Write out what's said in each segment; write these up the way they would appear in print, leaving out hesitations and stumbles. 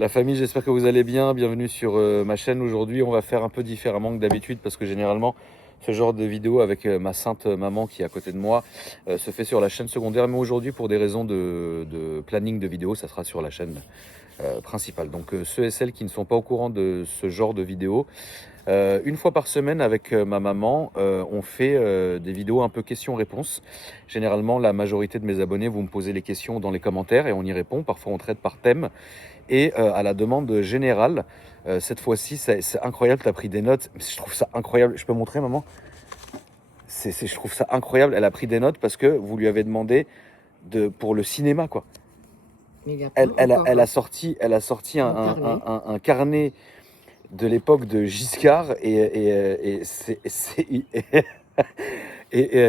La famille, j'espère que vous allez bien. Bienvenue sur ma chaîne. Aujourd'hui, on va faire un peu différemment que d'habitude parce que généralement, ce genre de vidéo avec ma sainte maman qui est à côté de moi se fait sur la chaîne secondaire. Mais aujourd'hui, pour des raisons de planning de vidéo, ça sera sur la chaîne principale. Donc ceux et celles qui ne sont pas au courant de ce genre de vidéo, une fois par semaine avec ma maman, on fait des vidéos un peu questions-réponses. Généralement, la majorité de mes abonnés, vous me posez les questions dans les commentaires et on y répond. Parfois, on traite par thème. Et à la demande générale, cette fois-ci, c'est incroyable, tu as pris des notes. Je trouve ça incroyable. Je peux montrer, maman? Je trouve ça incroyable. Elle a pris des notes parce que vous lui avez demandé pour le cinéma, quoi. Mais il y a pas Elle a sorti un carnet de l'époque de Giscard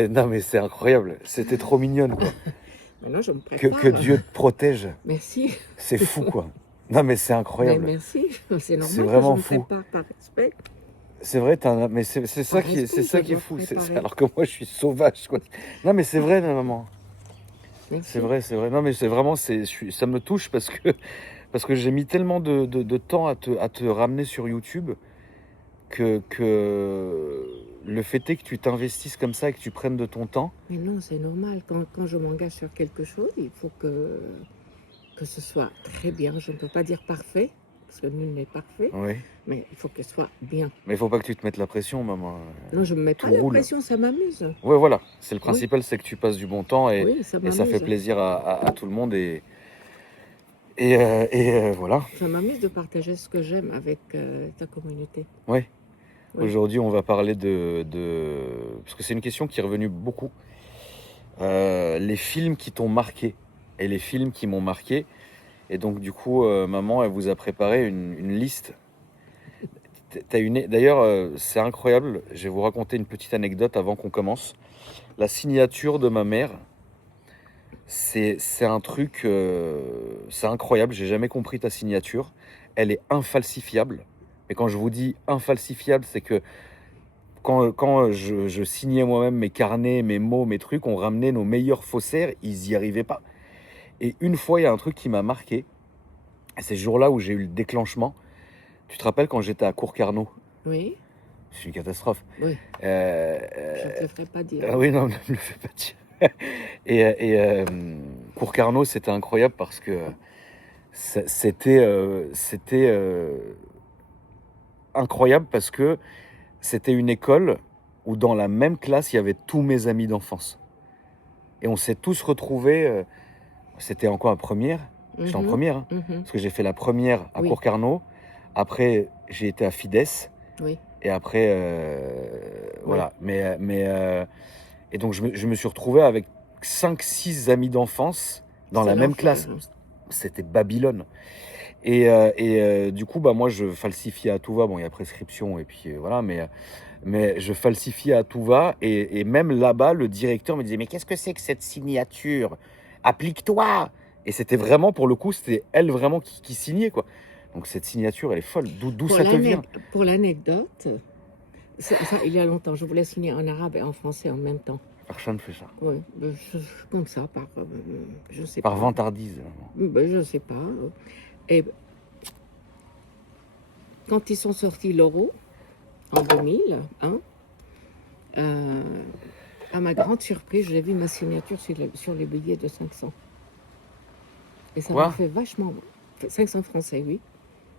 non mais c'est incroyable. C'était trop mignonne, quoi. Maintenant, je me prépare. Que Dieu te protège. Merci. C'est fou, quoi. Non mais c'est incroyable. Mais merci, c'est normal. C'est vraiment que je fou. me prépare par respect. C'est vrai, mais c'est ça qui est fou. Alors que moi, je suis sauvage, quoi. Non, mais c'est vrai, maman. Merci. C'est vrai. Non, mais c'est vraiment, ça me touche parce que j'ai mis tellement de temps à te ramener sur YouTube que le fait est que tu t'investisses comme ça et que tu prennes de ton temps. Mais non, c'est normal. Quand je m'engage sur quelque chose, il faut que ce soit très bien. Je ne peux pas dire parfait, parce que nul n'est parfait. Oui. Mais il faut que ce soit bien. Mais il faut pas que tu te mettes la pression, maman. Non, je me mets pas la pression, ça m'amuse. Ouais, voilà. C'est le principal, c'est que tu passes du bon temps et ça fait plaisir à tout le monde et voilà. Ça m'amuse de partager ce que j'aime avec ta communauté. Oui. Aujourd'hui, on va parler parce que c'est une question qui est revenue beaucoup. Les films qui t'ont marqué et les films qui m'ont marqué. Et donc, du coup, maman, elle vous a préparé une liste. D'ailleurs, c'est incroyable. Je vais vous raconter une petite anecdote avant qu'on commence. La signature de ma mère, c'est un truc, c'est incroyable. J'ai jamais compris ta signature. Elle est infalsifiable. Mais quand je vous dis infalsifiable, c'est que quand je signais moi-même mes carnets, mes mots, mes trucs, on ramenait nos meilleurs faussaires, ils n'y arrivaient pas. Et une fois, il y a un truc qui m'a marqué. C'est ce jour-là où j'ai eu le déclenchement. Tu te rappelles quand j'étais à Courcarneau? Oui. C'est une catastrophe. Oui. Je ne te ferai pas dire. Ah oui, non, ne me le fais pas dire. et Courcarneau, c'était incroyable parce que c'était incroyable parce que c'était une école où dans la même classe, il y avait tous mes amis d'enfance. Et on s'est tous retrouvés. C'était encore en première. J'étais en première. Hein, parce que j'ai fait la première à Courcarneau. Après, j'ai été à Fides. Oui. Et après, voilà. Et donc, je me suis retrouvé avec 5-6 amis d'enfance dans la même classe. C'était Babylone. Et du coup, bah, moi, je falsifiais à tout va. Bon, il y a prescription et puis voilà, mais je falsifiais à tout va. Et même là-bas, le directeur me disait, mais qu'est-ce que c'est que cette signature? Applique-toi! Et c'était vraiment, pour le coup, c'était elle vraiment qui signait, quoi. Donc cette signature, elle est folle. D'où ça te vient? Pour l'anecdote, ça, il y a longtemps, je voulais signer en arabe et en français en même temps. Personne ne fait ça. Oui, comme ça, je sais par vantardise. Je ne sais pas. Et quand ils sont sortis l'euro, en 2000, hein, à ma grande surprise, j'ai vu ma signature sur les billets de 500. Et ça m'a fait vachement... 500 français, oui.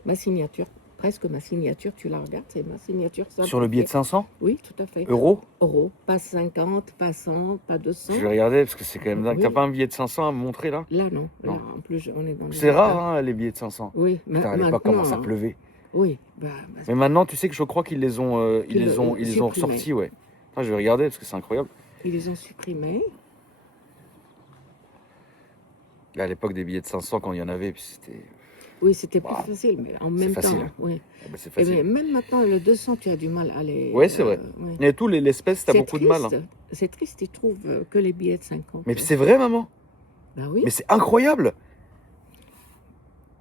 Ma signature, presque ma signature, tu la regardes, c'est ma signature. Sur le billet de 500? Oui, tout à fait. Euros? Euros, pas 50, pas 100, pas 200. Je vais regarder, parce que c'est quand même dingue. T'as pas un billet de 500 à me montrer, là? Là, non. Là, en plus, on est dans le... C'est rare, hein, les billets de 500. Oui. Putain, à l'époque, comment ça pleuvait. Oui. Mais maintenant, tu sais que je crois qu'ils les ont ressortis, ouais. Enfin, je vais regarder, parce que c'est incroyable. Ils les ont supprimés. Là, à l'époque des billets de 500, quand il y en avait, puis c'était... Oui, c'était plus facile, mais en même temps, oui. C'est facile. Et même maintenant, le 200, tu as du mal à les... Oui, c'est vrai. Et tout l'espèce, t'as beaucoup de mal. Hein. C'est triste, ils trouvent que les billets de 50. Mais c'est vrai, maman. Ben oui. Mais c'est incroyable.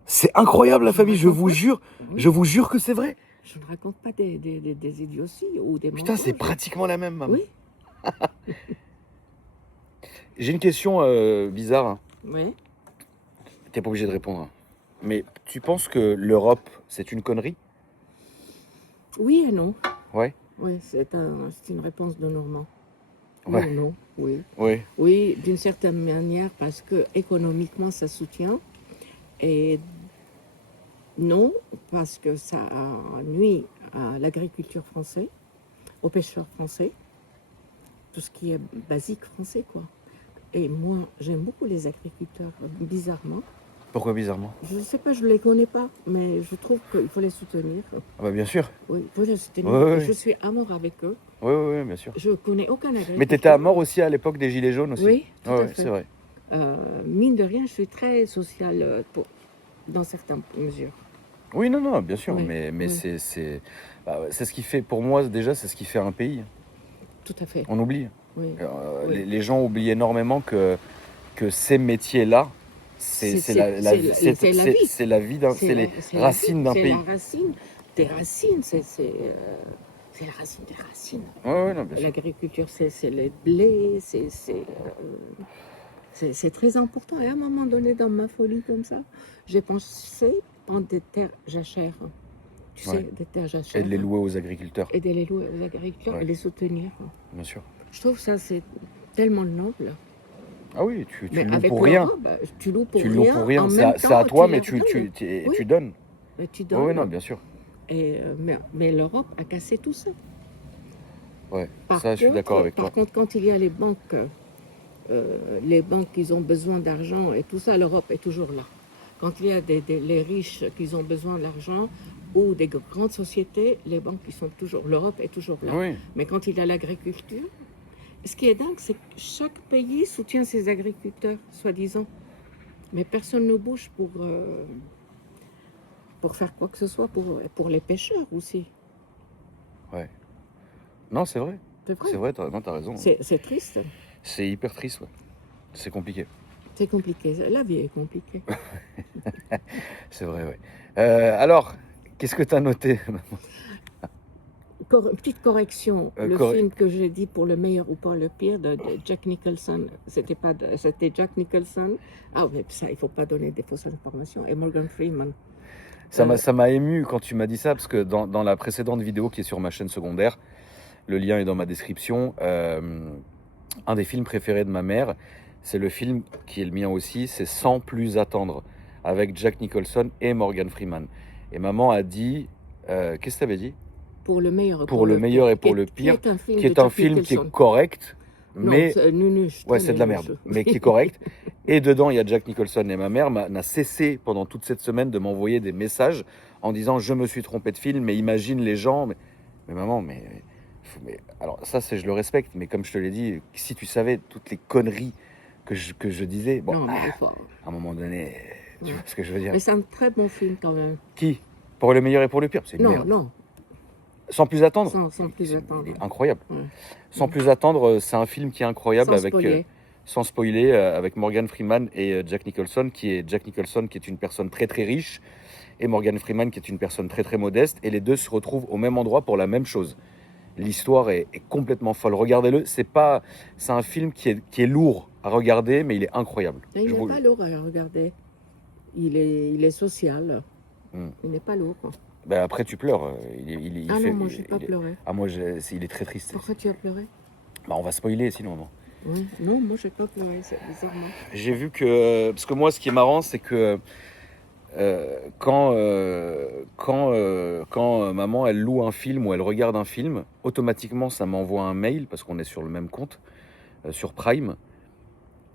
C'est incroyable, la famille, je vous jure. Je vous jure que c'est vrai. Je ne raconte pas des idioties ou des Putain, mensonges. c'est pratiquement la même, maman. Oui. J'ai une question bizarre. Oui. T'es pas obligé de répondre. Mais tu penses que l'Europe, c'est une connerie? Oui et non. Ouais, Oui, c'est une réponse de Normand. Oui ouais, ou non? Oui. ouais, Oui, d'une certaine manière, parce que économiquement, ça soutient. Et non, parce que ça nuit à l'agriculture française, aux pêcheurs français, tout ce qui est basique français, quoi. Et moi, j'aime beaucoup les agriculteurs, bizarrement. Pourquoi bizarrement? Je ne sais pas, je ne les connais pas, mais je trouve qu'il faut les soutenir. Ah bah bien sûr. Oui, il faut les Ouais, soutenir. ouais, Je ouais, suis à mort avec eux. ouais, ouais, ouais, bien sûr. Je connais aucun Mais t'étais à agriculteur. mort aussi à l'époque des Gilets jaunes aussi. Oui, tout Ouais, à ouais, c'est fait. vrai. Mine de rien, je suis très sociale dans certaines mesures. Oui, non, non, bien sûr, Oui, mais oui, bah, c'est ce qui fait, pour moi déjà, c'est ce qui fait un pays. tout à fait. On oublie. Oui, oui. Les gens oublient énormément que ces métiers-là, c'est C'est la vie. c'est la vie C'est c'est les la vie. racines d'un C'est la pays. racine des racines. C'est la racine des racines. Ouais, ouais, non, bien sûr. L'agriculture, c'est les blés, c'est très important. Et à un moment donné, dans ma folie comme ça, j'ai pensé prendre des terres jachères. Tu Ouais. sais, des terres Et jachères. de les louer aux agriculteurs, Et de les louer aux agriculteurs Ouais. et les soutenir. bien sûr. Je trouve ça, c'est tellement noble. Ah oui, tu Mais loues avec pour rien. l'Europe, tu loues pour Tu loues rien. pour rien. En même C'est à temps, toi, tu mais leur donnes. Oui, tu donnes. mais tu Oui, ouais, non, donnes. bien sûr. Mais l'Europe a cassé tout ça. Ouais, ça, je suis d'accord avec toi. Par contre, quand il y a les banques qui ont besoin d'argent et tout ça, l'Europe est toujours là. Quand il y a les riches qui ont besoin d'argent ou des grandes sociétés, les banques qui sont toujours, l'Europe est toujours là. Oui, Mais quand il y a l'agriculture, ce qui est dingue, c'est que chaque pays soutient ses agriculteurs, soi-disant. Mais personne ne bouge pour faire quoi que ce soit, pour les pêcheurs aussi. ouais. Non, c'est vrai. C'est C'est vrai. vrai, t'as raison. C'est triste. C'est hyper triste, ouais. C'est compliqué. C'est compliqué. La vie est compliquée. C'est vrai, ouais. Alors, qu'est-ce que t'as noté? Une petite correction. Le film que j'ai dit pour le meilleur ou pas le pire de Jack Nicholson, c'était Jack Nicholson. Ah oui, ça, il faut pas donner des fausses informations. Et Morgan Freeman. Ça m'a ému quand tu m'as dit ça, parce que dans la précédente vidéo qui est sur ma chaîne secondaire, le lien est dans ma description, un des films préférés de ma mère, c'est le film qui est le mien aussi, c'est Sans plus attendre, avec Jack Nicholson et Morgan Freeman. Et maman a dit, qu'est-ce que tu avais dit? Pour le meilleur, Pour le meilleur et pour le pire, qui est un film qui est correct, mais ouais, c'est de la merde, mais qui est correct. Et dedans, il y a Jack Nicholson, et ma mère n'a cessé pendant toute cette semaine de m'envoyer des messages en disant je me suis trompé de film, mais imagine les gens. Mais maman, alors ça, je le respecte, mais comme je te l'ai dit, si tu savais toutes les conneries que je disais, bon, Non, mais à un moment donné, tu vois ce que je veux dire. Mais c'est un très bon film quand même. Qui? Pour le meilleur et pour le pire, c'est une merde. Non. Sans plus attendre. Sans plus attendre. Incroyable. Ouais. Sans plus attendre, c'est un film qui est incroyable Sans spoiler, avec Morgan Freeman et Jack Nicholson, qui est une personne très très riche, et Morgan Freeman qui est une personne très très modeste, et les deux se retrouvent au même endroit pour la même chose. L'histoire est complètement folle. Regardez-le, c'est un film qui est lourd à regarder, mais il est incroyable. Il n'est pas lourd à regarder. Il est social. Il n'est pas lourd. Ben après, tu pleures. Non, moi, je n'ai pas pleuré. Ah, moi, il est très triste. Pourquoi tu as pleuré? Bah, on va spoiler sinon, non? Oui. Non, moi, je n'ai pas pleuré, c'est bizarrement. J'ai vu que... Parce que moi, ce qui est marrant, c'est que quand maman, elle loue un film ou elle regarde un film, automatiquement, ça m'envoie un mail, parce qu'on est sur le même compte, sur Prime.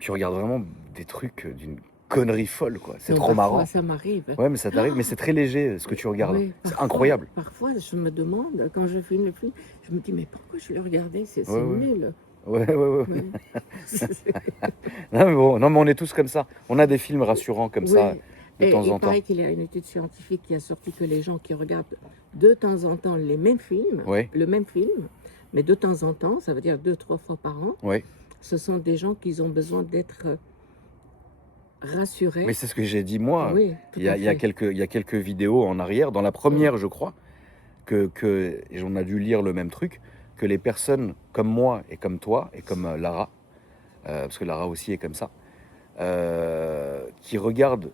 Tu regardes vraiment des trucs d'une connerie folle, quoi. C'est trop marrant. Ça m'arrive. Ouais, mais ça t'arrive, mais c'est très léger ce que tu regardes. Oui, c'est incroyable. Parfois, je me demande, quand je finis le film, je me dis, mais pourquoi je l'ai regardé? C'est Ouais. nul. Ouais. non, mais on est tous comme ça. On a des films rassurants comme ça, de temps en temps. Il paraît qu'il y a une étude scientifique qui a sorti que les gens qui regardent de temps en temps le même film, mais de temps en temps, ça veut dire 2-3 fois par an, ce sont des gens qui ont besoin d'être rassurés. Mais c'est ce que j'ai dit moi. Oui, il y a quelques vidéos en arrière, dans la première, je crois, que on a dû lire le même truc, que les personnes comme moi et comme toi et comme Lara, parce que Lara aussi est comme ça, qui regardent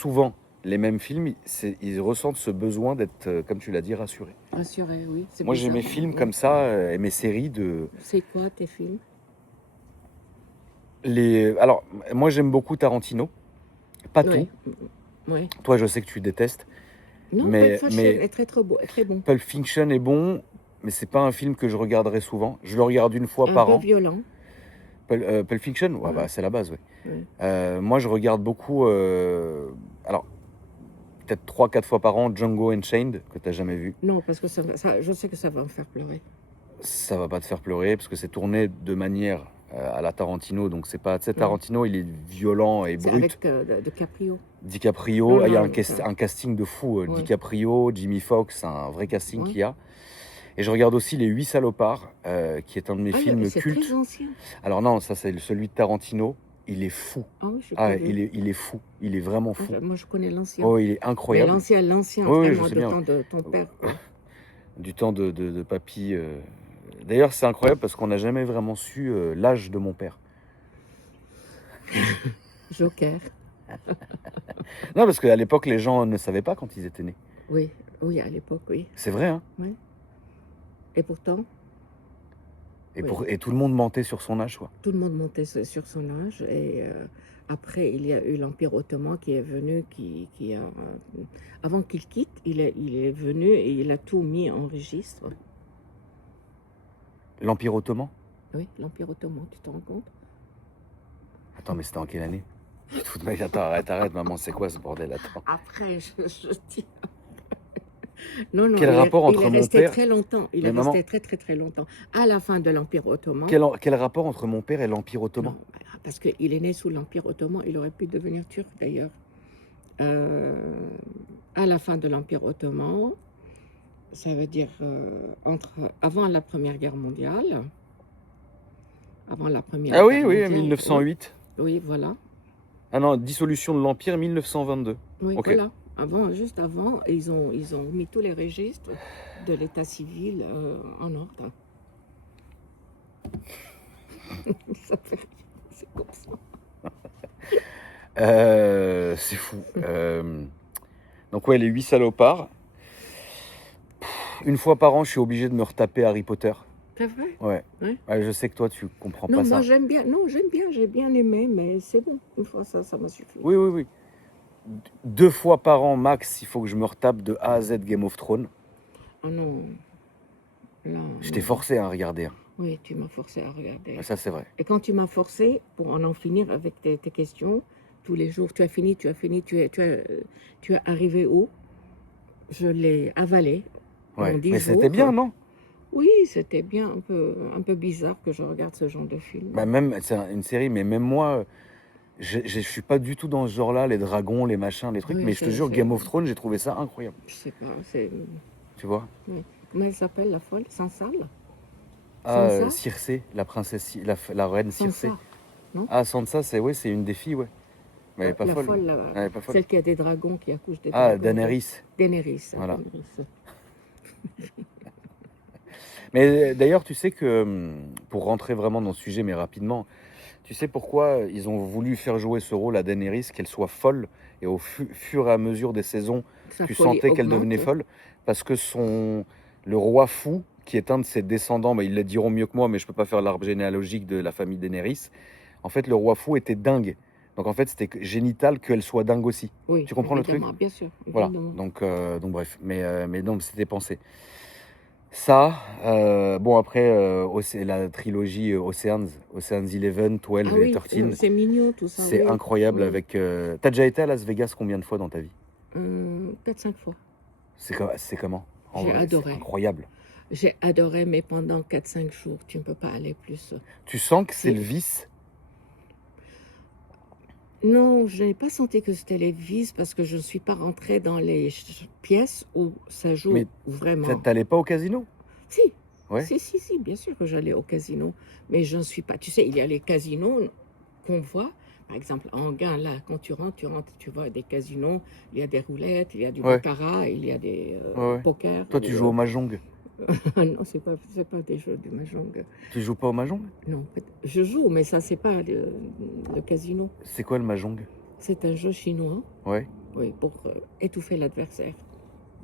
souvent les mêmes films, ils ressentent ce besoin d'être, comme tu l'as dit, rassurés. Rassuré, oui. C'est Moi, j'ai bizarre, mes films oui. comme ça et mes séries de... C'est quoi tes films? Alors, moi, j'aime beaucoup Tarantino. Pas tout. Oui. Oui. Toi, je sais que tu détestes. Non, Pulp Fiction Mais est très beau, très bon. Pulp Fiction est bon, mais c'est pas un film que je regarderai souvent. Je le regarde une fois Un par peu an. violent. Pulp Fiction, ouais, Ouais. bah, c'est la base, oui. Ouais. Moi, je regarde beaucoup, alors, peut-être 3-4 fois par an, Django Unchained, que tu n'as jamais vu. Non, parce que je sais que ça va me faire pleurer. Ça va pas te faire pleurer, parce que c'est tourné de manière à la Tarantino, donc c'est pas... Tu sais, Tarantino, il est violent et C'est brut. avec DiCaprio. DiCaprio, Non, il y a non, un casting de fou. Ouais. DiCaprio, Jimmy Fox, un vrai casting Ouais. qu'il y a. Et je regarde aussi Les 8 salopards, qui est un de mes Ah, films c'est cultes. très ancien. Alors non, ça c'est celui de Tarantino. Il est fou. Ah oui, je sais Ah, pas il est fou. Il est vraiment fou. Moi, je connais l'ancien. Oh, il est Mais incroyable. l'ancien, Oui, oui, je vraiment, sais de bien. temps de ton père, quoi. Du temps de papy. D'ailleurs, c'est incroyable parce qu'on n'a jamais vraiment su l'âge de mon père. Joker. Non, parce qu'à l'époque, les gens ne savaient pas quand ils étaient nés. Oui, oui, à l'époque, oui. C'est vrai, hein. Oui. Et pourtant, Et, oui. et tout le monde mentait sur son âge, quoi. Tout le monde montait sur son âge. Et après, il y a eu l'Empire ottoman qui est venu, qui a, avant qu'il quitte, il est venu et il a tout mis en registre. L'Empire ottoman? Oui, l'Empire ottoman, tu te rends compte? Attends, mais c'était en quelle année? Tu te fous de ma gueule. Attends, arrête, maman, c'est quoi ce bordel? Attends. Après, je dis... Non, Quel rapport entre il est mon resté père... très longtemps. Il est maman, resté très longtemps. À la fin de l'Empire ottoman. quel rapport entre mon père et l'Empire ottoman? Non, parce qu'il est né sous l'Empire ottoman. Il aurait pu devenir turc, d'ailleurs. À la fin de l'Empire ottoman, ça veut dire avant la Première Guerre mondiale. Avant la Première Ah oui, Guerre oui, mondiale. 1908. Oui, voilà. Ah non, dissolution de l'Empire, 1922. Oui, Ok. voilà. Juste avant, ils ont mis tous les registres de l'état civil en ordre. Ça fait rire, c'est comme ça. C'est fou. Donc ouais, les 8 salopards. Une fois par an, je suis obligé de me retaper Harry Potter. C'est vrai? Ouais. Ouais. Ouais, je sais que toi, tu comprends Non, pas ça. moi j'aime bien. Non, j'aime bien. J'ai bien aimé, mais c'est bon. Une fois, ça m'a suffi. Oui, oui, oui. 2 fois par an max, il faut que je me retape de A à Z Game of Thrones. Ah non. Là, Je t'ai forcé à regarder. Hein. oui, tu m'as forcé à regarder. Ça, c'est vrai. Et quand tu m'as forcé, pour en finir avec tes questions, tous les jours, tu as fini, tu es arrivé où? Je l'ai avalé. Ouais. En 10 Mais jours. c'était bien, non? Oui, c'était bien, un peu bizarre que je regarde ce genre de film. Bah même, c'est une série, mais même moi, je suis pas du tout dans ce genre-là, les dragons, les machins, les trucs. Oui, mais je te jure, Game of Thrones, j'ai trouvé ça incroyable. Je sais pas, c'est... Tu vois? Oui. Comment elle s'appelle, la folle? Sansal? Ah, Circé, la princesse, la reine Circé. Sansa, non? Ah, Sansa, c'est une des filles, ouais. Mais elle est pas la folle. folle, Elle est pas folle. celle qui a des dragons, qui accouche des Ah, dragons. Daenerys. Daenerys. Voilà. Daenerys. Mais d'ailleurs, tu sais que, pour rentrer vraiment dans le sujet, mais rapidement, tu sais pourquoi ils ont voulu faire jouer ce rôle à Daenerys, qu'elle soit folle, et au fur et à mesure des saisons, tu sentais qu'elle devenait folle, parce que le roi fou, qui est un de ses descendants, bah, ils le diront mieux que moi, mais je peux pas faire l'arbre généalogique de la famille Daenerys, en fait, le roi fou était dingue. Donc en fait, c'était génital qu'elle soit dingue aussi. Oui, tu comprends le truc? Bien sûr. Voilà, donc bref, mais non, c'était pensé. Ça, bon après, la trilogie Ocean's 11, 12 et 13. C'est mignon tout ça. C'est incroyable avec... T'as déjà été à Las Vegas combien de fois dans ta vie? 4-5 fois. C'est comment? J'ai adoré. C'est incroyable. J'ai adoré, mais pendant 4-5 jours, tu ne peux pas aller plus. Tu sens que c'est le vice? Non, je n'ai pas senti que c'était les vis parce que je ne suis pas rentrée dans les pièces où ça joue vraiment. T'allais pas au casino? Si. Ouais. Si, bien sûr que j'allais au casino. Mais je ne suis pas... Tu sais, il y a les casinos qu'on voit. Par exemple, en Enghien, là, quand tu rentres, tu vois des casinos. Il y a des roulettes, il y a du baccarat, il y a des poker. Toi, tu joues au mahjong? Non, c'est pas des jeux du mahjong. Tu joues pas au mahjong? Non, je joue, mais ça, c'est pas le casino. C'est quoi le mahjong? C'est un jeu chinois, Ouais, oui, pour étouffer l'adversaire.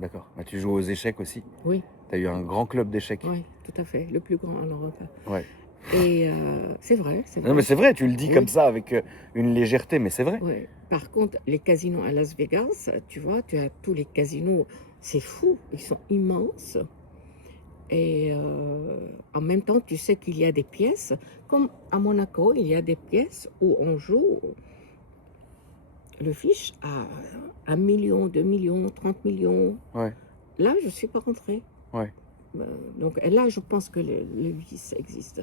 d'accord. Bah, tu joues aux échecs aussi. Oui, Tu as eu un grand club d'échecs. oui, tout à fait, le plus grand en Europe. Ouais. Et c'est vrai, c'est Non, vrai. mais c'est vrai, tu le dis Oui. comme ça avec une légèreté, mais c'est vrai. Oui. Par contre, les casinos à Las Vegas, tu vois, tu as tous les casinos, c'est fou, ils sont immenses. Et en même temps, tu sais qu'il y a des pièces, comme à Monaco, il y a des pièces où on joue le fiche à 1 million, 2 millions, 30 millions. Ouais, Là, je ne suis pas rentrée. ouais. Donc et là, je pense que le vice existe.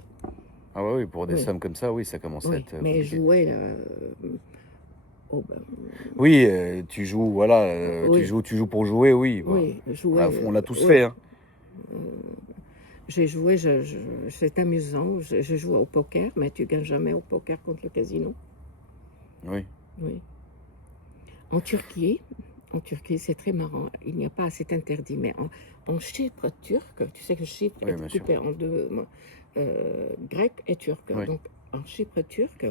Ah ouais, oui, pour des Oui. sommes comme ça, oui, ça commence à Oui, être mais compliqué. jouer Oui, tu joues, voilà, oui, tu joues pour jouer, oui. Bah, oui, jouer. on l'a tous Oui. fait, hein. J'ai joué, c'est amusant. Je joue au poker, mais tu gagnes jamais au poker contre le casino. Oui. Oui. En Turquie, c'est très marrant. Il n'y a pas, c'est interdit, mais en Chypre turc, tu sais que Chypre Oui, est bien sûr. coupé en deux, grec et turc. Oui. Donc en Chypre turc,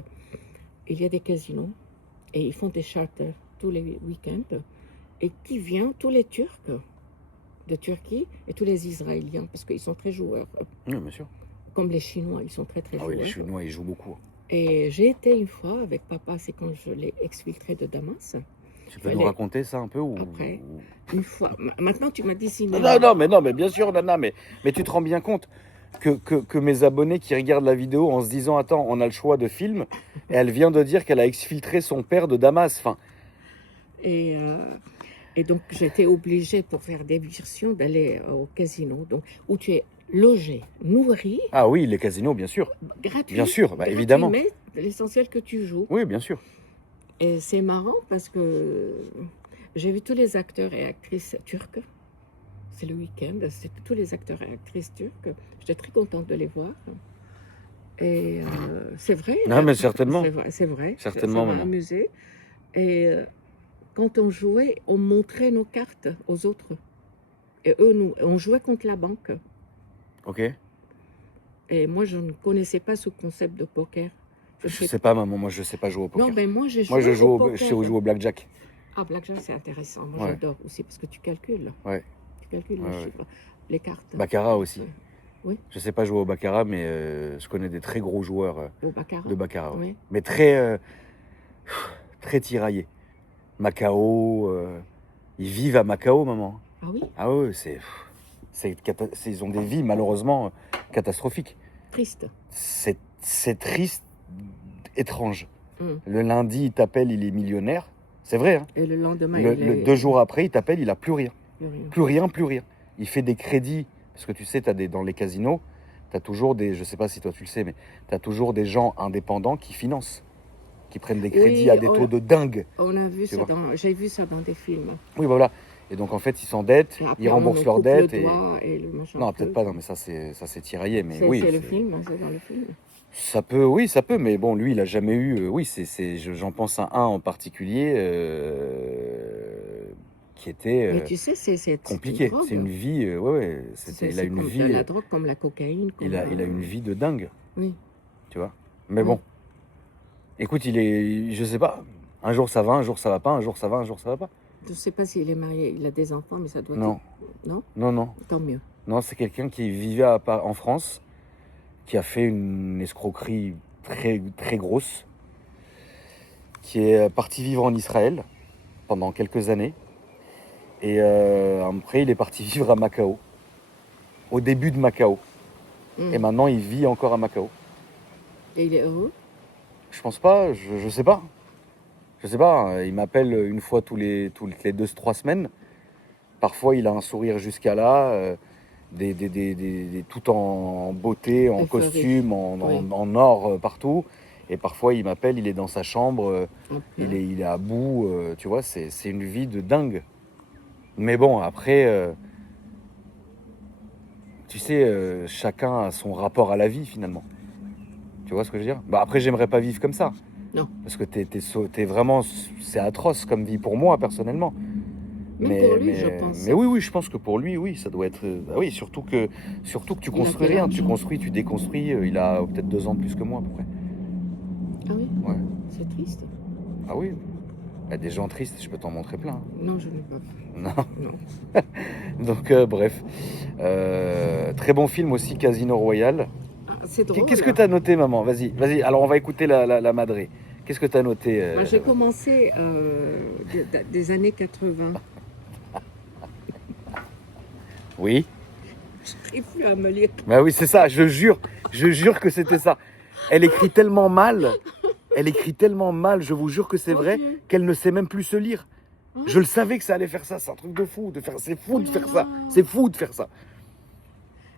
il y a des casinos et ils font des charters tous les week-ends. Et qui vient tous les Turcs de Turquie et tous les Israéliens, parce qu'ils sont très joueurs. Oui, bien sûr. Comme les Chinois, ils sont très Ah joueurs. oui, les Chinois, ils jouent beaucoup. Et j'ai été une fois avec papa, c'est quand je l'ai exfiltré de Damas. Tu peux nous raconter ça un peu ou... Après, une fois. Maintenant, tu m'as dit si. Non, mais bien sûr, Nana, mais tu te rends bien compte que mes abonnés qui regardent la vidéo en se disant attends, on a le choix de film, et elle vient de dire qu'elle a exfiltré son père de Damas. Enfin, Et donc, j'étais obligée pour faire des versions d'aller au casino, donc, où tu es logé, nourri. Ah oui, les casinos, bien sûr. Gratuit. Bien sûr, bah, gratuit, évidemment. Mais l'essentiel que tu joues. Oui, bien sûr. Et c'est marrant parce que j'ai vu tous les acteurs et actrices turcs. C'est le week-end, c'est tous les acteurs et actrices turcs. J'étais très contente de les voir. Et c'est vrai. Non, mais certainement. C'est vrai. Certainement, ça m'a maman. amusé. Et quand on jouait, on montrait nos cartes aux autres. Et eux, on jouait contre la banque. Ok. Et moi, je ne connaissais pas ce concept de poker. Je sais pas, maman, moi je sais pas jouer au poker. Non, ben moi, j'ai joué Moi je joue au au, poker. je sais jouer au blackjack. Ah, blackjack, c'est intéressant. Moi, Ouais. j'adore aussi parce que tu calcules. Ouais. Tu calcules Ouais, les ouais. chiffres, les cartes. Baccarat aussi. Oui. Je sais pas jouer au baccarat, mais je connais des très gros joueurs Au baccarat. de baccarat. Ouais. Oui. Mais très, très tiraillés. Macao, ils vivent à Macao, maman. Ah oui, Ah ouais, ils ont des vies malheureusement catastrophiques. triste. C'est triste, étrange. Mm. Le lundi, il t'appelle, il est millionnaire. C'est vrai, hein. Et le lendemain, Le 2 jours après, il t'appelle, il a plus rien. Plus rien. Il fait des crédits. Parce que tu sais, dans les casinos, tu as toujours des... Je sais pas si toi tu le sais, mais tu as toujours des gens indépendants qui financent. Qui prennent des crédits à des taux de dingue. On a vu ça j'ai vu ça dans des films. Oui, voilà. Et donc en fait, ils s'endettent, ils remboursent leurs dettes. Non, peut-être pas, non, mais ça c'est tiraillé. Mais oui. C'est le film, c'est dans le film. Ça peut, mais bon, lui, il a jamais eu. Oui, j'en pense à un en particulier qui était Mais tu sais, c'est compliqué. une C'est une vie, il a une comme vie. de la drogue comme la cocaïne. Il a une vie de dingue. Oui. Tu vois. Mais Oui. bon, écoute, je sais pas. Un jour ça va, un jour ça va pas, un jour ça va, un jour ça va pas. Je sais pas s'il est marié, il a des enfants, mais ça doit Non. Non. Non. Tant mieux. Non, c'est quelqu'un qui vivait en France, qui a fait une escroquerie très, très grosse, qui est parti vivre en Israël pendant quelques années. Et après, il est parti vivre à Macao, au début de Macao. Mm. Et maintenant, il vit encore à Macao. Et il est heureux? Je pense pas, je sais pas. Je sais pas, il m'appelle une fois toutes les 2-3 semaines. Parfois, il a un sourire jusqu'à là, tout en beauté, en costume, en or partout. Et parfois, il m'appelle, il est dans sa chambre, il est à bout, tu vois, c'est une vie de dingue. Mais bon, après, tu sais, chacun a son rapport à la vie, finalement. Tu vois ce que je veux dire? Bah, après, j'aimerais pas vivre comme ça. Non. Parce que t'es vraiment... C'est atroce comme vie pour moi, personnellement. Mais pour lui, je pense. Mais oui, je pense que pour lui, oui, ça doit être... Bah oui, surtout que tu construis rien. Tu construis, tu déconstruis. Il a peut-être 2 ans de plus que moi, à peu près. Ah oui? Ouais. C'est triste. Ah oui. Bah, des gens tristes, je peux t'en montrer plein. Hein. Non, je n'ai pas vu. Non. Non. Donc, bref. Très bon film aussi, Casino Royale. Ah, c'est drôle. Qu'est-ce que tu as noté, maman? Vas-y, vas-y. Alors, on va écouter la madré. Qu'est-ce que tu as noté J'ai commencé des années 80. Oui. Je n'arrive plus à me lire. Bah oui, c'est ça, je jure que c'était ça. Elle écrit tellement mal, je vous jure que c'est vrai, qu'elle ne sait même plus se lire. Je le savais que ça allait faire ça, c'est un truc de fou, c'est fou de faire ça, c'est fou de faire ça.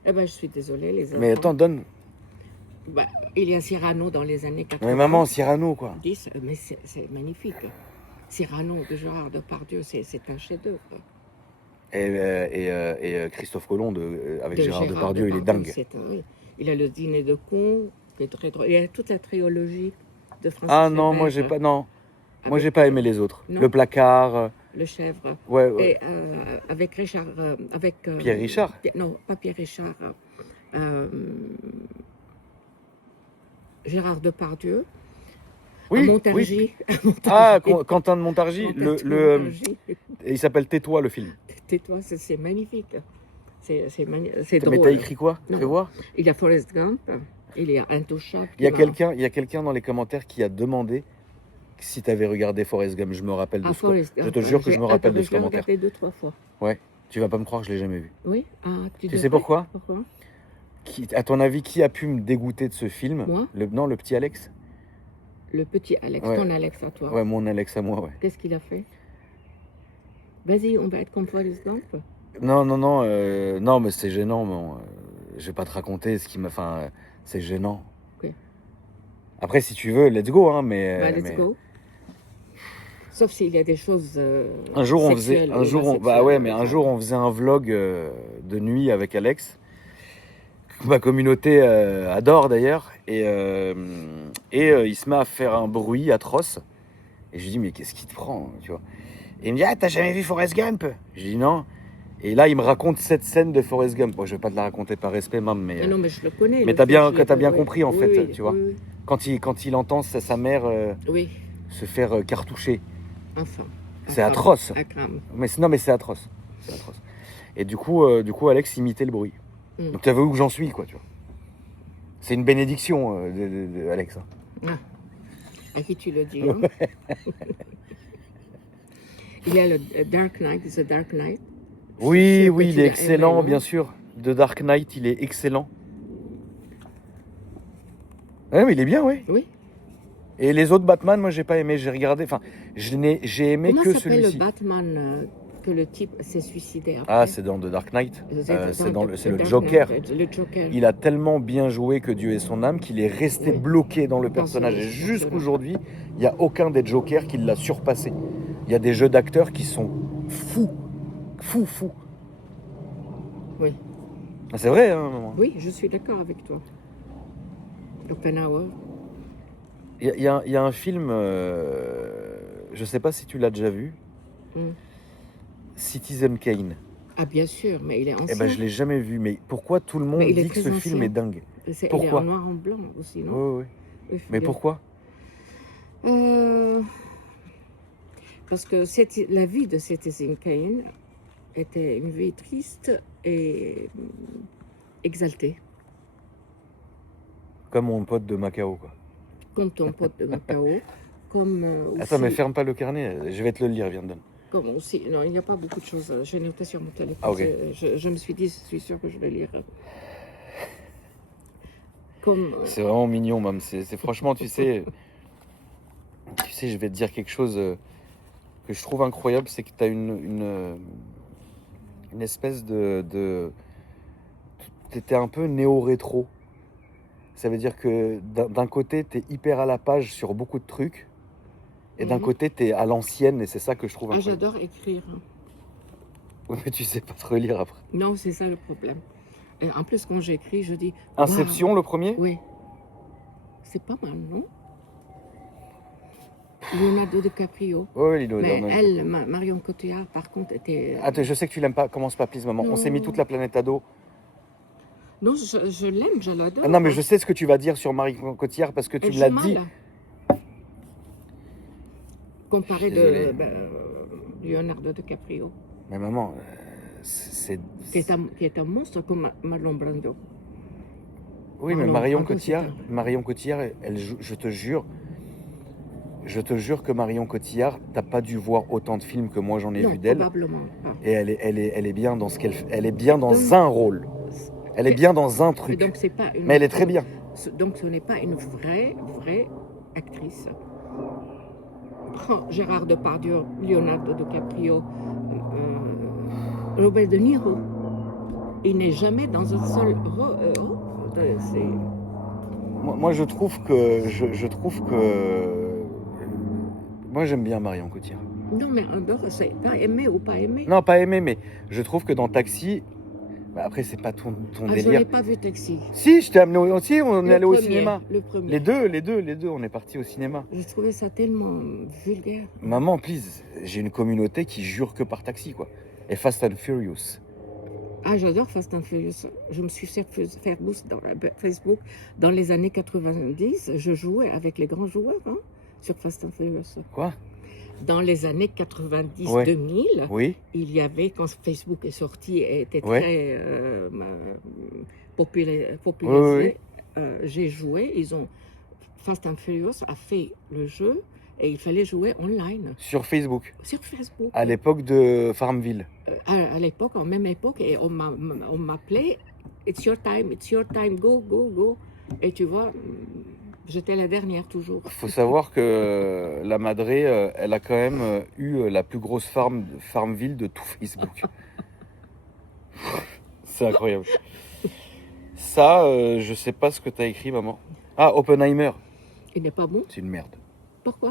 Eh ben, je suis désolée, les enfants. Mais attends, donne. Bah, il y a Cyrano dans les années 80. Mais maman, Cyrano, quoi. 10, mais c'est magnifique. Cyrano de Gérard Depardieu, c'est un chef-d'œuvre. Et Christophe Colomb avec Gérard Depardieu, il est dingue. Oui. Il a le dîner de con, qui est très drôle. Il y a toute la trilogie de Francis Ah non, Weber, moi j'ai pas, non. Moi j'ai pas aimé les autres. Non. Le placard. Le chèvre. Ouais, ouais. Et avec Richard. Pierre Richard. Non, pas Pierre Richard. Gérard Depardieu. Oui, Montargis. oui. Ah, Quentin de Montargis. Montargis. Il s'appelle Tais-toi, le film. Tais-toi, c'est magnifique. C'est drôle. Mais t'as écrit quoi? Non. Fais voir. Il y a Forrest Gump. Il y a Intouchable. Il y a quelqu'un dans les commentaires qui a demandé si tu avais regardé Forrest Gump. Je me rappelle de ce Je te jure que je me rappelle de ce commentaire. J'ai regardé 2-3 fois. Ouais. Tu vas pas me croire que je l'ai jamais vu. Oui. Ah, tu sais pourquoi? Pourquoi? À ton avis, qui a pu me dégoûter de ce film? Moi? Non, le petit Alex. Le petit Alex, ouais. Ton Alex à toi. Ouais, mon Alex à moi, ouais. Qu'est-ce qu'il a fait? Vas-y, on va être comme Forrest Gump. Non, non, mais c'est gênant. Bon, je vais pas te raconter ce qui m'a. Enfin, c'est gênant. Ok. Après, si tu veux, let's go, hein, mais. Let's go. Sauf s'il y a des choses. Un jour, on faisait. sexuelles, Un jour, un jour, on faisait un vlog de nuit avec Alex. Ma communauté adore d'ailleurs. Et il se met à faire un bruit atroce. Et je lui dis, mais qu'est-ce qui te prend, tu vois? Et il me dit, ah, t'as jamais vu Forrest Gump? Je dis non. Et là, il me raconte cette scène de Forrest Gump. Bon, je vais pas te la raconter par respect, mam, mais. Non, mais je le connais. Mais t'as bien compris en fait, oui, tu vois. Oui. Quand il entend sa mère oui. se faire cartoucher. Enfin. C'est atroce. Mais c'est atroce. C'est atroce. Et du coup, Alex imitait le bruit. Donc tu as vu où j'en suis, quoi, tu vois. C'est une bénédiction, Alex. Ah. À qui tu le dis, hein? Il y a le Dark Knight, The Dark Knight. Oui, il est excellent, bien sûr. The Dark Knight, il est excellent. Ouais, mais il est bien, oui. Oui. Et les autres Batman, moi, j'ai pas aimé. J'ai regardé, enfin, j'ai aimé Comment que celui-ci. Comment s'appelle le Batman que le type s'est suicidé après? Ah, c'est dans The Dark Knight. C'est le Joker. Le Joker. Il a tellement bien joué que Dieu ait son âme qu'il est resté bloqué dans le personnage. Et jusqu'aujourd'hui, il n'y a aucun des Jokers qui l'a surpassé. Il y a des jeux d'acteurs qui sont fous. Fous. Oui. C'est vrai, hein, maman. Oui, je suis d'accord avec toi. Oppenheimer. Il y a un film, je ne sais pas si tu l'as déjà vu, Citizen Kane. Ah bien sûr, mais il est ancien. Eh ben, je ne l'ai jamais vu, mais pourquoi tout le monde dit que ce film est dingue? Pourquoi? Il est en noir en blanc aussi, non? Oui. Mais pourquoi? Parce que la vie de Citizen Kane était une vie triste et exaltée. Comme mon pote de Macao, quoi. Comme ton pote de Macao. Comme Attends, mais ferme pas le carnet, je vais te le lire, viens de donner. Comme aussi, non, il n'y a pas beaucoup de choses. J'ai noté sur mon téléphone. Ah, ok. Je me suis dit, je suis sûre que je vais lire. C'est vraiment mignon, même. C'est franchement, tu sais, je vais te dire quelque chose que je trouve incroyable, c'est que tu as une espèce de t'étais un peu néo-rétro. Ça veut dire que d'un côté, tu es hyper à la page sur beaucoup de trucs, et d'un côté, tu es à l'ancienne, et c'est ça que je trouve incroyable. J'adore écrire. Oui, mais tu sais pas te relire après. Non, c'est ça le problème. Et en plus, quand j'écris, je dis... Inception, le premier? Oui. C'est pas mal, non? Leonardo DiCaprio. Oui, mais elle, Marion Cotillard, par contre, était... Attends, je sais que tu l'aimes pas. Commence pas, please, maman. Non. On s'est mis toute la planète à dos. Non, je l'aime, je l'adore. Non, mais je sais ce que tu vas dire sur Marion Cotillard parce que tu me l'as dit. Comparé Désolé. de Leonardo DiCaprio, Mais maman, c'est... qui est un monstre comme Marlon Brando. Oui, mais Marlon Brando, c'est un... Marion Cotillard, je te jure que Marion Cotillard, t'as pas dû voir autant de films que moi j'en ai Non, vu d'elle. probablement pas. Et elle est bien dans ce qu'elle fait. Elle est bien dans Donc, un rôle. Elle est bien dans un mais truc. donc c'est pas une... Mais elle est très bien. Donc ce n'est pas une vraie actrice. Prends Gérard Depardieu, Leonardo DiCaprio, Robert De Niro. Il n'est jamais dans un seul Moi, je trouve que... Moi, j'aime bien Marion Cotillard. Non, mais en dehors, c'est pas aimé ou pas aimé. Non, pas aimé, mais je trouve que dans Taxi... Bah, après, c'est pas ton Je délire. n'ai pas vu Taxi. Si, je t'ai amené aussi, on est allé au cinéma. Le premier. Les deux, on est partis au cinéma. Je trouvais ça tellement vulgaire. Maman, please, j'ai une communauté qui jure que par Taxi, quoi. Et Fast and Furious. Ah, j'adore Fast and Furious. Je me suis fait Facebook dans les années 90. Je jouais avec les grands joueurs sur Fast and Furious. Quoi? Dans les années 90-2000, ouais. Oui. Il y avait, quand Facebook est sorti et était ouais. très popularisé, oui. J'ai joué. Fast and Furious a fait le jeu et il fallait jouer online. Sur Facebook. Sur Facebook. À l'époque de Farmville. À l'époque, en même époque, et on m'appelait It's your time, go, go, go. Et tu vois, j'étais la dernière toujours. Il faut savoir que la Madré, elle a quand même eu la plus grosse Farmville de tout Facebook. C'est incroyable. Ça, je sais pas ce que t'as écrit, maman. Ah, Oppenheimer. Il n'est pas bon. C'est une merde. Pourquoi?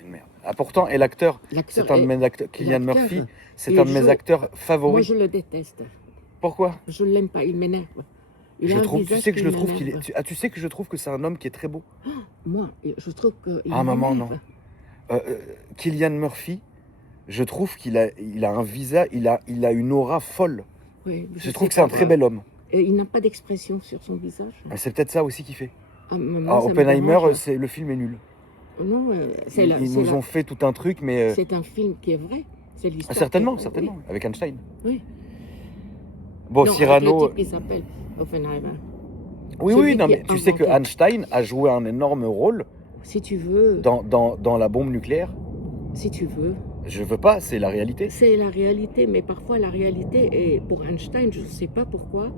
Une merde. Ah, pourtant, et l'acteur, c'est un de mes acteurs, Cillian Murphy, c'est un de mes acteurs favoris. Moi, je le déteste. Pourquoi? Je ne l'aime pas, il m'énerve. Tu sais que je trouve que c'est un homme qui est très beau. Moi, je trouve que... Ah maman, non. Cillian Murphy, je trouve qu'il a un visage, il a une aura folle. Oui, je trouve que c'est un très bel homme. Et il n'a pas d'expression sur son visage. C'est peut-être ça aussi qui fait. Moi, Oppenheimer, le film est nul. Non, ils nous ont fait tout un truc, mais... C'est un film qui est vrai. C'est l'histoire. Certainement, oui. avec Einstein. Oui. Bon, non, Cyrano... le type qui s'appelle Oppenheimer. Oui, non, mais tu sais que Einstein a joué un énorme rôle. Si tu veux. Dans la bombe nucléaire. Si tu veux. Je veux pas, c'est la réalité. C'est la réalité, mais parfois la réalité est, pour Einstein, je ne sais pas pourquoi,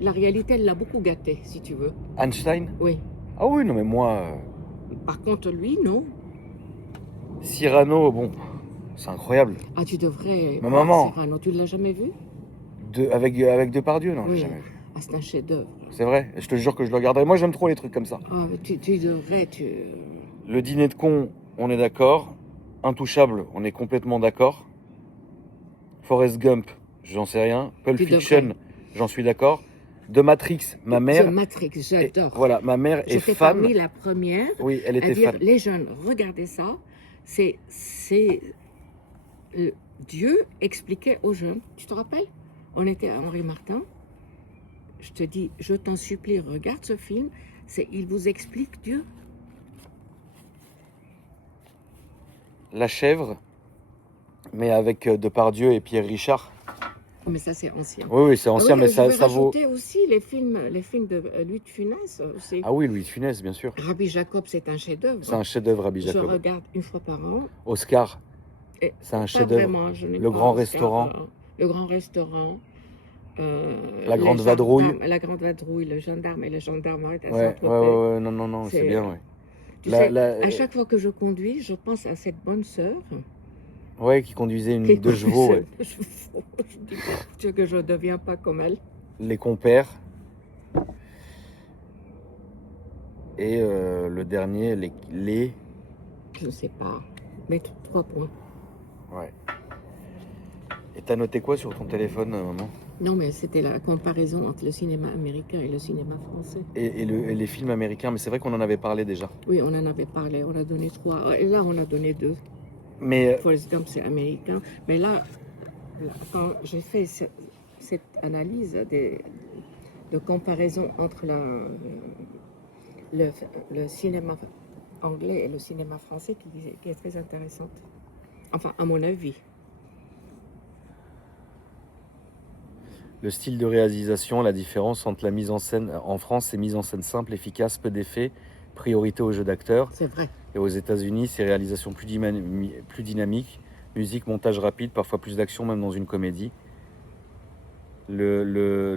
la réalité, elle l'a beaucoup gâté, si tu veux. Einstein? Oui. Ah oui, non, mais moi... Par contre, lui, non. Cyrano, bon, c'est incroyable. Ah, tu devrais... Ma maman... Cyrano, tu ne l'as jamais vu? Avec Depardieu, non, oui. jamais vu. Ah, c'est un chef-d'œuvre. C'est vrai, je te jure que je le regarderai. Moi, j'aime trop les trucs comme ça. Ah, tu devrais... Le dîner de con, on est d'accord. Intouchable, on est complètement d'accord. Forrest Gump, j'en sais rien. Pulp Fiction, j'en suis d'accord. De Matrix, ma mère... The Matrix, j'adore. Voilà, ma mère est fan. J'étais parmi la première. Oui, elle était fan. Les jeunes, regardez ça. C'est Dieu expliquait aux jeunes. Tu te rappelles? On était à Henri Martin. Je te dis, je t'en supplie, regarde ce film. Il vous explique Dieu. La chèvre, mais avec Depardieu et Pierre Richard. Mais ça, c'est ancien. Oui, c'est ancien, mais ça vaut... Je vais aussi les films de Louis de Funès. Aussi. Ah oui, Louis de Funès, bien sûr. Rabbi Jacob, c'est un chef-d'œuvre. C'est un chef-d'œuvre, Rabbi Jacob. Je regarde une fois par an. Oscar, c'est un chef-d'œuvre. Le Grand Restaurant. Le Grand Restaurant. La Grande Vadrouille. La Grande Vadrouille, le gendarme et le gendarme. Ouais, non, c'est bien, ouais. Tu sais, à chaque fois que je conduis, je pense à cette bonne sœur. Ouais, qui conduisait une 2 chevaux. Ouais. Je dis que je ne deviens pas comme elle. Les compères. Et le dernier, les... Je ne sais pas. Mais 3 points. Ouais. Et t'as noté quoi sur ton téléphone, maman? Non, mais c'était la comparaison entre le cinéma américain et le cinéma français. Et les films américains, mais c'est vrai qu'on en avait parlé déjà. Oui, on en avait parlé, on a donné 3. Et là, on a donné 2. Mais... Forrest Gump, c'est américain. Mais là, quand j'ai fait cette analyse de comparaison entre le cinéma anglais et le cinéma français qui est très intéressante. Enfin, à mon avis. Le style de réalisation, la différence entre la mise en scène en France, c'est mise en scène simple, efficace, peu d'effets, priorité au jeu d'acteur. C'est vrai. Et aux États-Unis, c'est réalisation plus dynamique, musique, montage rapide, parfois plus d'action, même dans une comédie. Le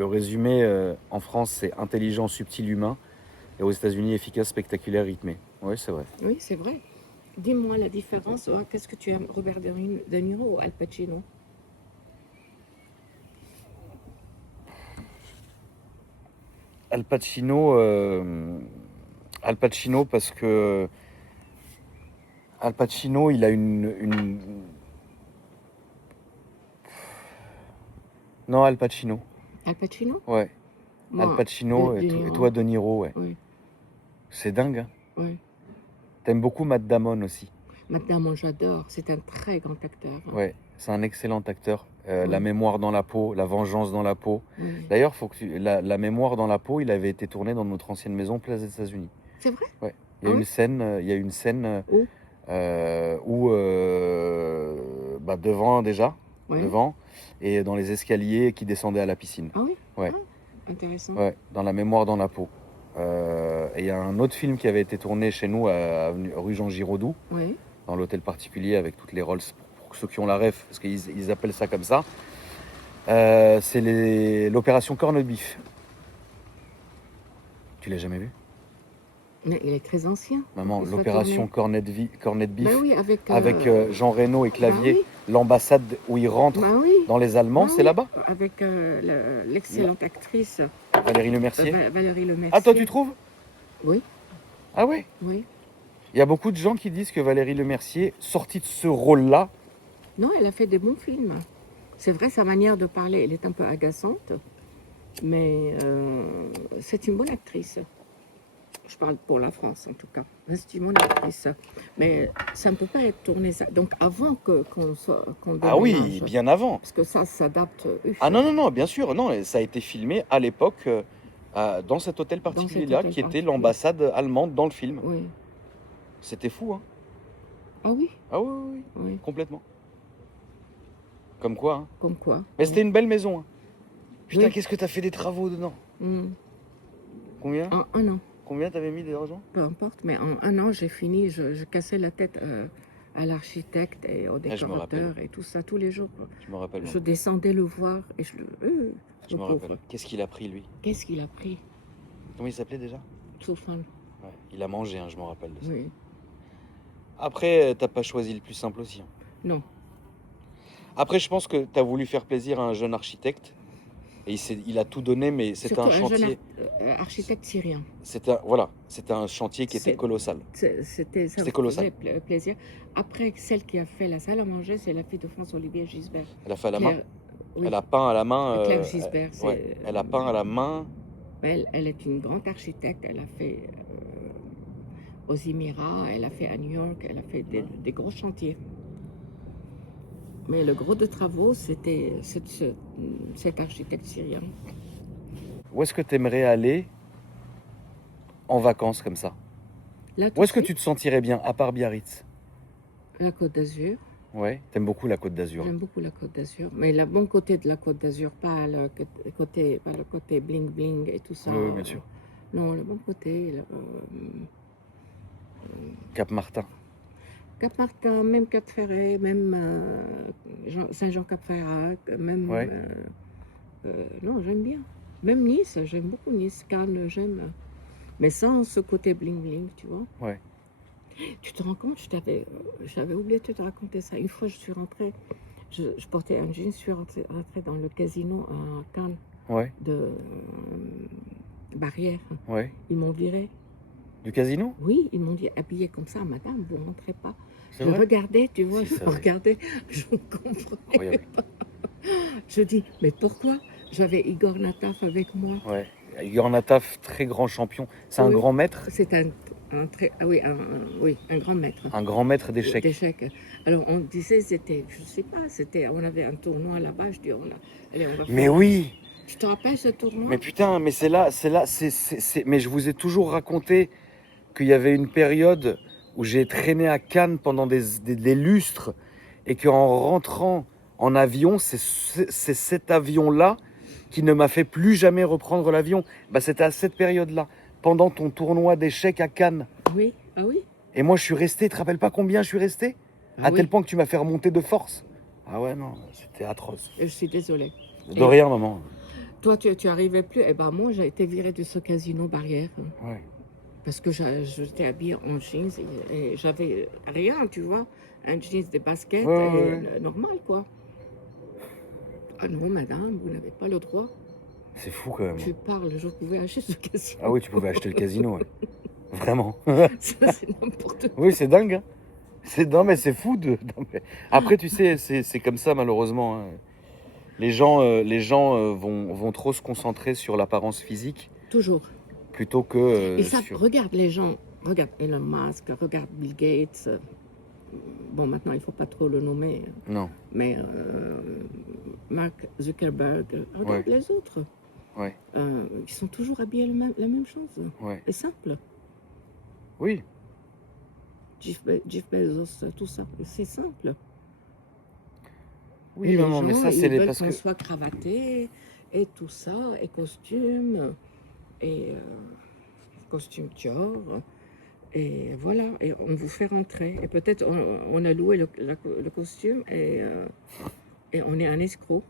résumé en France, c'est intelligent, subtil, humain. Et aux États-Unis, efficace, spectaculaire, rythmé. Oui, c'est vrai. Oui, c'est vrai. Dis-moi la différence. Qu'est-ce que tu aimes, Robert De Niro ou Al Pacino? Al Pacino, parce que Al Pacino, il a une... Non, Al Pacino. Al Pacino? Ouais. Moi, Al Pacino et toi, De Niro, ouais. Oui. C'est dingue, hein. Oui. T'aimes beaucoup Matt Damon aussi. Matt Damon, j'adore. C'est un très grand acteur. Ouais, c'est un excellent acteur. Oui. La mémoire dans la peau, la vengeance dans la peau. Oui. D'ailleurs, la mémoire dans la peau, il avait été tourné dans notre ancienne maison, place des États-Unis. C'est vrai? Ouais. Il y a une scène où devant déjà, Oui. devant, et dans les escaliers qui descendaient à la piscine. Ah oui? Ouais. Ah, intéressant. Ouais, dans la mémoire dans la peau. Et il y a un autre film qui avait été tourné chez nous à rue Jean Giraudoux, Oui. dans l'hôtel particulier avec toutes les rolls pour ceux qui ont la ref, parce qu'ils appellent ça comme ça. C'est l'opération Corned Beef. Tu l'as jamais vu? Mais il est très ancien. Maman, Il faut l'opération Corned Beef Ben oui, avec Jean Reno et Clavier, oui. l'ambassade où ils rentrent Ben oui. dans les Allemands, Ben c'est oui. là-bas. Avec l'excellente actrice Valérie Lemercier. Valérie Lemercier. Ah, toi tu trouves? Oui. Ah ouais? Oui. Il y a beaucoup de gens qui disent que Valérie Lemercier, sortie de ce rôle-là... Non, elle a fait des bons films. C'est vrai, sa manière de parler, elle est un peu agaçante, mais c'est une bonne actrice. Je parle pour la France, en tout cas. C'est une bonne actrice. Mais ça ne peut pas être tourné... Donc, avant qu'on Ah oui, déménage, bien avant. parce que ça s'adapte... Ah non, bien sûr. Non, ça a été filmé à l'époque dans cet hôtel particulier-là, qui était l'ambassade allemande dans le film. Oui. C'était fou, hein? Ah oui? Ah oui, Oui. complètement. Comme quoi, hein? Comme quoi. Mais c'était une belle maison, hein. Putain, Oui. qu'est-ce que t'as fait des travaux dedans? Combien? En un an. Combien t'avais mis d'argent? Peu importe, mais en un an, j'ai fini. Je cassais la tête à l'architecte et au décorateur et tout ça, tous les jours. Je me rappelle. Je descendais le voir et je me rappelle. Qu'est-ce qu'il a pris, lui? Qu'est-ce qu'il a pris? Comment il s'appelait déjà? Tufan. Ouais, il a mangé, hein, je me rappelle de ça. Oui. Après, t'as pas choisi le plus simple aussi, hein. Non. Après, je pense que t'as voulu faire plaisir à un jeune architecte. Et il a tout donné, mais c'était un chantier. Architecte syrien. C'était un chantier qui était colossal. C'était colossal. Plaisir. Après, celle qui a fait la salle à manger, c'est la fille de François-Olivier Gisbert. Elle a fait à la main. Oui. Elle a peint à la main. Claire Gisbert. Elle a peint à la main. Elle est une grande architecte. Elle a fait aux Émirats, elle a fait à New York, elle a fait des gros chantiers. Mais le gros de travaux, c'était cet architecte syrien. Où est-ce que tu aimerais aller en vacances comme ça? Là, où est-ce que tu te sentirais bien, à part Biarritz? La Côte d'Azur. Ouais, t'aimes beaucoup la Côte d'Azur. J'aime beaucoup la Côte d'Azur. Mais le bon côté de la Côte d'Azur, pas le côté bling bling et tout ça. Oui, bien sûr. Non, le bon côté. Cap-Martin. Cap-Martin, même Cap-Ferret, même Saint-Jean-Cap-Ferrat, même... Ouais. non, j'aime bien. Même Nice, j'aime beaucoup Nice. Cannes, j'aime. Mais sans ce côté bling-bling, tu vois. Ouais. Tu te rends compte, j'avais oublié de te raconter ça. Une fois, je suis rentrée, je portais un jean, je suis rentrée dans le casino à Cannes. Ouais. De Barrière. Ouais. Ils m'ont viré. Du casino? Oui, ils m'ont dit, habillée comme ça, madame, vous ne rentrez pas. C'est je vrai? regardais, tu vois, Si, je regardais, je ne comprenais pas. Je dis, mais pourquoi? J'avais Igor Nataf avec moi. Ouais. Igor Nataf, très grand champion. C'est un grand maître? C'est un grand maître. Un grand maître d'échecs. Alors on disait, je sais pas, on avait un tournoi là-bas, je dis, allez, on va faire. Mais oui! Tu te rappelles ce tournoi? Mais putain, mais mais je vous ai toujours raconté qu'il y avait une période où j'ai traîné à Cannes pendant des lustres et qu'en rentrant en avion, c'est cet avion-là qui ne m'a fait plus jamais reprendre l'avion. Bah, c'était à cette période-là, pendant ton tournoi d'échecs à Cannes. Oui, ah oui. Et moi, je suis resté, tu te rappelles pas combien je suis resté? Ah À oui. tel point que tu m'as fait remonter de force. Ah ouais, non, c'était atroce. Je suis désolée. De rien, maman. Toi, tu arrivais plus. Eh ben moi, j'ai été virée de ce casino Barrière. Ouais. Parce que j'étais habillée en jeans et j'avais rien, tu vois. Un jeans, des baskets, et normal, quoi. Ah non, madame, vous n'avez pas le droit. C'est fou quand même. Tu parles, je pouvais acheter ce casino. Ah oui, tu pouvais acheter le casino, ouais. Vraiment. Ça, c'est n'importe quoi. Oui, c'est dingue. Hein. Non, mais c'est fou. Non, mais... Après, tu sais, c'est comme ça, malheureusement. Hein. Les gens vont trop se concentrer sur l'apparence physique. Toujours. Plutôt que Et ça, sur... regarde les gens. Regarde Elon Musk, regarde Bill Gates. Bon, maintenant, il ne faut pas trop le nommer. Non. Mais Mark Zuckerberg, regarde les autres. Ouais. Ils sont toujours habillés la même chose. Ouais. C'est simple. Oui. Jeff Bezos, tout ça. C'est simple. Oui, maman, mais ça, c'est les parce qu'on que... soit cravaté et tout ça, et costume, et costume Dior. Et voilà, et on vous fait rentrer. Et peut-être on a loué le costume et on est un escroc.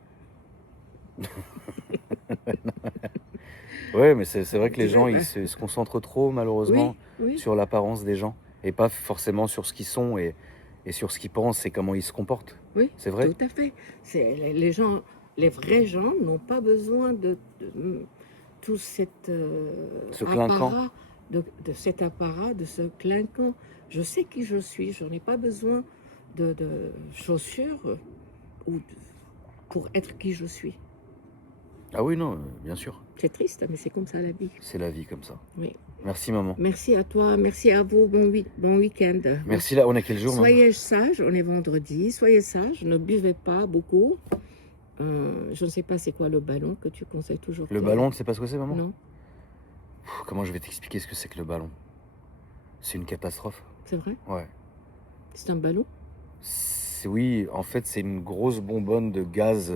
Ouais, mais c'est vrai que les gens, ils se concentrent trop, malheureusement, sur l'apparence des gens. Et pas forcément sur ce qu'ils sont et sur ce qu'ils pensent et comment ils se comportent. Oui, c'est vrai. Tout à fait. Les gens, les vrais gens n'ont pas besoin de tout cet apparat, de cet apparat, de ce clinquant. Je sais qui je suis, je n'ai pas besoin de chaussures pour être qui je suis. Ah oui, non, bien sûr. C'est triste, mais c'est comme ça la vie. C'est la vie comme ça. Oui. Merci, maman. Merci à toi, merci à vous, bon week-end. Merci, là, on est quel jour, Soyez sages, on est vendredi, soyez sages, ne buvez pas beaucoup. Je ne sais pas c'est quoi le ballon que tu conseilles toujours. Le ballon, tu sais pas ce que c'est, maman? Non. Comment je vais t'expliquer ce que c'est que le ballon? C'est une catastrophe. C'est vrai? Ouais. C'est un ballon? Oui, en fait, c'est une grosse bonbonne de gaz.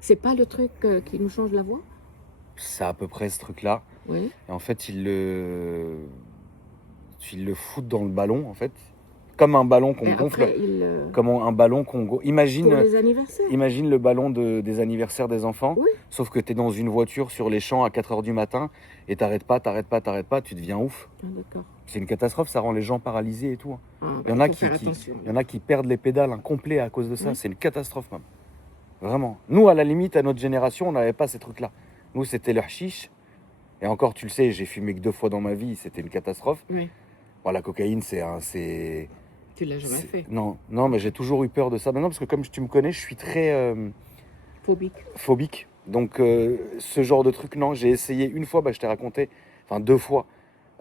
C'est pas le truc qui nous change la voix? C'est à peu près ce truc-là. Oui. Et en fait, ils le foutent dans le ballon, en fait. Comme un ballon qu'on gonfle. Après, Comme un ballon qu'on gonfle. Pour les anniversaires. Imagine le ballon des anniversaires des enfants. Oui. Sauf que tu es dans une voiture sur les champs à 4h du matin et t'arrêtes pas, tu deviens ouf. Ah, d'accord. C'est une catastrophe, ça rend les gens paralysés et tout. Hein. Ah, il y en a qui perdent les pédales complets à cause de ça. Oui. C'est une catastrophe, même. Vraiment. Nous, à la limite, à notre génération, on n'avait pas ces trucs-là. Nous, c'était le hashish. Et encore, tu le sais, j'ai fumé que 2 fois dans ma vie, c'était une catastrophe. Oui. Bon, la cocaïne, c'est... Tu l'as jamais fait? Non, mais j'ai toujours eu peur de ça. Maintenant, parce que comme tu me connais, je suis très... phobique. Donc, ce genre de truc, non. J'ai essayé une fois, je t'ai raconté, enfin 2 fois,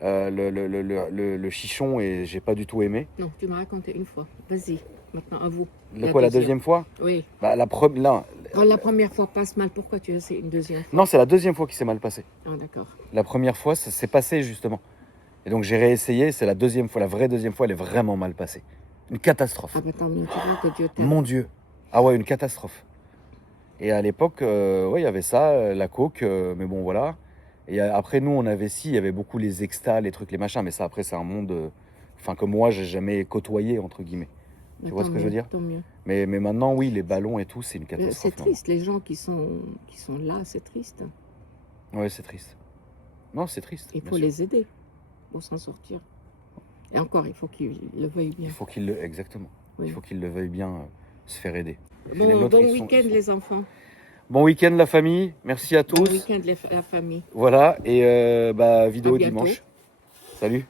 le chichon et j'ai pas du tout aimé. Non, tu m'as raconté une fois. Vas-y, maintenant à vous. La deuxième fois? Oui. La première fois passe mal, pourquoi tu essaies une deuxième fois? Non, c'est la deuxième fois qui s'est mal passé. Ah, d'accord. La première fois, ça s'est passé justement. Et donc j'ai réessayé, c'est la deuxième fois, la vraie deuxième fois, elle est vraiment mal passée. Une catastrophe. Ah, tant mieux, tu vois que Dieu t'aime. Mon Dieu. Ah ouais, une catastrophe. Et à l'époque, il y avait ça, la coke, mais bon, voilà. Et après, nous, il y avait beaucoup les extas, les trucs, les machins, mais ça, après, c'est un monde, que moi, j'ai jamais côtoyé, entre guillemets. Tu vois ce que je veux dire? Tant mieux. Mais maintenant, oui, les ballons et tout, c'est une catastrophe. C'est triste, les gens qui sont là, c'est triste. Ouais, c'est triste. Non, c'est triste. Il faut les aider pour s'en sortir. Et encore, il faut qu'ils le veuillent bien. Exactement. Oui. Il faut qu'ils le veuillent bien se faire aider. Bon week-end, les enfants. Bon week-end, la famille. Merci à tous. Bon week-end, la famille. Voilà, et vidéo dimanche. Salut.